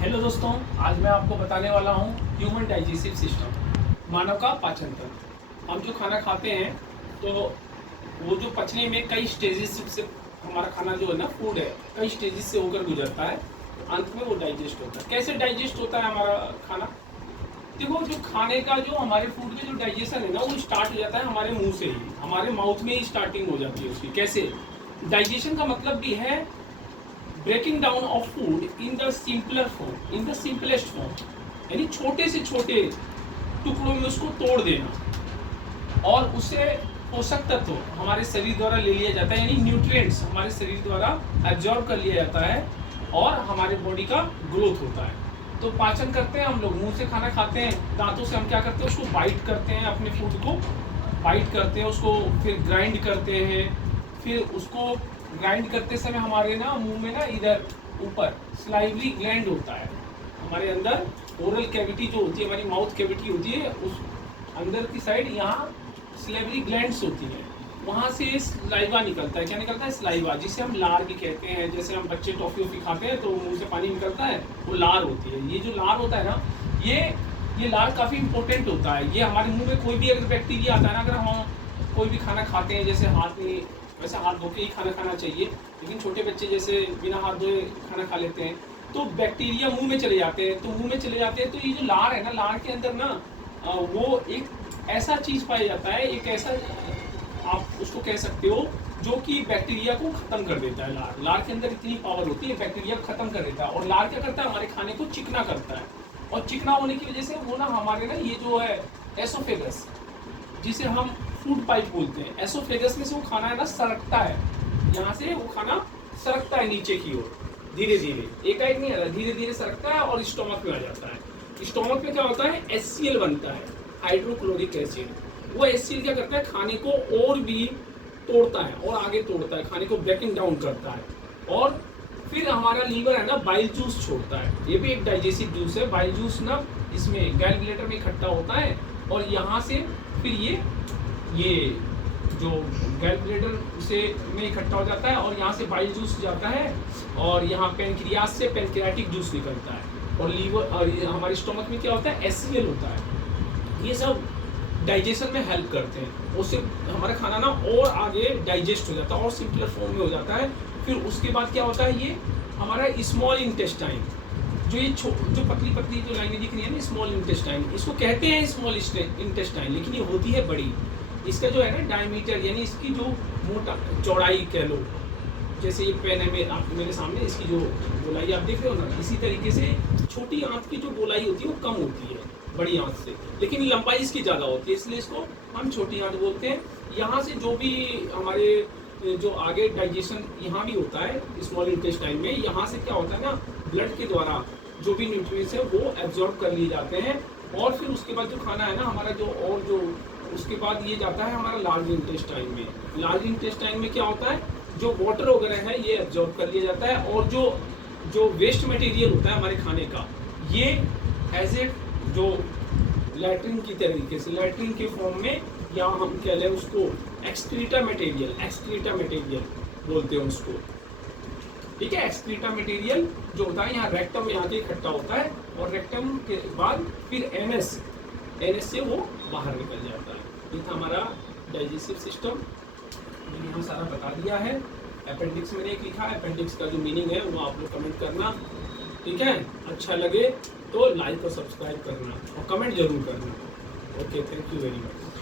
Hello दोस्तों, आज मैं आपको बताने वाला हूँ ह्यूमन डाइजेस्टिव सिस्टम, मानव का पाचन तंत्र। हम जो खाना खाते हैं तो वो जो पचने में कई स्टेजेस से हमारा खाना जो है ना फूड है कई स्टेजेस से होकर गुजरता है, तो अंत में वो डाइजेस्ट होता है। कैसे डाइजेस्ट होता है हमारा खाना? देखो, जो खाने का जो हमारे फूड का जो डाइजेशन है ना वो स्टार्ट हो जाता है हमारे मुंह से ही, हमारे माउथ में ही स्टार्टिंग हो जाती है उसकी। कैसे? डाइजेशन का मतलब भी है breaking down of food in the simpler form, in the simplest form, यानी छोटे से छोटे टुकड़ों में उसको तोड़ देना और उससे पोषक तत्व हमारे शरीर द्वारा ले लिया जाता है, यानी न्यूट्रिएंट्स हमारे शरीर द्वारा एब्जॉर्ब कर लिया जाता है और हमारे बॉडी का ग्रोथ होता है। तो पाचन करते हैं हम लोग, मुंह से खाना खाते हैं, दांतों से हम क्या करते हैं, उसको बाइट करते हैं, अपने फूड को बाइट करते हैं, उसको फिर ग्राइंड करते हैं। फिर उसको ग्राइंड करते समय हमारे ना मुंह में ना इधर ऊपर स्लाइवरी ग्लैंड होता है, हमारे अंदर ओरल कैविटी जो होती है, हमारी माउथ कैविटी होती है, उस अंदर की साइड यहाँ स्लाइवरी ग्लैंड्स होती है, वहाँ से स्लाइवा निकलता है। क्या निकलता है? स्लाइवा, जिसे हम लार भी कहते हैं। जैसे हम बच्चे टॉफी वॉफी खाते हैं तो मुंह से पानी निकलता है, वो लार होती है। ये जो लार होता है ना, ये लार काफ़ी इंपॉर्टेंट होता है। ये हमारे मुंह में कोई भी अगर बैक्टीरिया आता है ना, अगर हम कोई भी खाना खाते हैं, जैसे हाथ में, वैसे हाथ धो के ही खाना खाना चाहिए, लेकिन छोटे बच्चे जैसे बिना हाथ धोए खाना खा लेते हैं तो बैक्टीरिया मुंह में चले जाते हैं। तो मुंह में चले जाते हैं तो ये जो लार है ना, लार के अंदर ना वो एक ऐसा चीज़ पाया जाता है, एक ऐसा आप उसको कह सकते हो जो कि बैक्टीरिया को खत्म कर देता है। लार के अंदर इतनी पावर होती है, बैक्टीरिया को खत्म कर देता है। और लार क्या करता है? हमारे खाने को चिकना करता है, और चिकना होने की वजह से वो ना हमारे ना ये जो है एसोफेगस, जिसे हम फूड पाइप बोलते हैं, एसोफेगस में से वो खाना है ना सरकता है, यहाँ से वो खाना सरकता है नीचे की ओर, धीरे धीरे, एकाएक नहीं आता, धीरे धीरे सरकता है और स्टोमक में आ जाता है। स्टोमक में क्या होता है? HCl बनता है, हाइड्रोक्लोरिक एसिड। वो HCl क्या करता है? खाने को और भी तोड़ता है और आगे तोड़ता है, खाने को ब्रेकिंग डाउन करता है। और फिर हमारा लीवर है ना बाइल जूस छोड़ता है, ये भी एक डाइजेस्टिव जूस है। बाइल जूस ना इसमें गैल ब्लैडर में इकट्ठा होता है और यहाँ से फिर ये जो गैल ब्लैडर से में इकट्ठा हो जाता है और यहाँ से बाइल जूस जाता है और यहाँ पेनक्रियास से पेनक्रियाटिक जूस निकलता है। और लीवर और हमारे स्टोमक में क्या होता है? HCl होता है। ये सब डाइजेशन में हेल्प करते हैं, उससे हमारा खाना ना और आगे डाइजेस्ट हो जाता है और सिंपलर फॉर्म में हो जाता है। फिर उसके बाद क्या होता है? ये हमारा स्मॉल इंटेस्टाइन, जो ये जो पतली पतली जो लाइनें दिख रही है ना, स्मॉल इंटेस्टाइन, इसको कहते हैं स्मॉल इंटेस्टाइन, लेकिन ये होती है बड़ी। इसका जो है ना डायमीटर, यानी इसकी जो मोटा चौड़ाई कह लो, जैसे ये पेन है मेरे सामने, इसकी जो गोलाई आप देख रहे हो ना, इसी तरीके से छोटी आंत की जो गोलाई होती है वो कम होती है बड़ी आंत से, लेकिन लंबाई इसकी ज़्यादा होती है, इसलिए इसको हम छोटी आंत बोलते हैं। यहाँ से जो भी हमारे जो आगे डाइजेशन यहाँ भी होता है स्मॉल इंटेस्टाइन में, यहाँ से क्या होता है ना, ब्लड के द्वारा जो भी न्यूट्रिएंट्स है वो एब्जॉर्ब कर लिए जाते हैं। और फिर उसके बाद जो खाना है ना हमारा जो उसके बाद ये जाता है हमारा लार्ज इंटेस्टाइन में। लार्ज इंटेस्टाइन में क्या होता है? जो वाटर वगैरह है ये एब्जॉर्ब कर लिया जाता है, और जो वेस्ट मटेरियल होता है हमारे खाने का, ये एज ए जो लैट्रिन की तरीके से, लैट्रिन के फॉर्म में, या हम कह लें उसको एक्सक्रीटा मटेरियल बोलते हैं उसको, ठीक है। एक्सक्रीटा मटेरियल जो होता है यहाँ रेक्टम में आके इकट्ठा होता है और रेक्टम के बाद फिर एनएस से वो बाहर निकल जाता है। ये था हमारा डाइजेस्टिव सिस्टम, मैंने यहाँ सारा बता दिया है। अपेंडिक्स मैंने एक लिखा है, अपेंडिक्स का जो मीनिंग है वो आप लोग कमेंट करना, ठीक है। अच्छा लगे तो लाइक और सब्सक्राइब करना और कमेंट जरूर करना। Okay, thank you very much.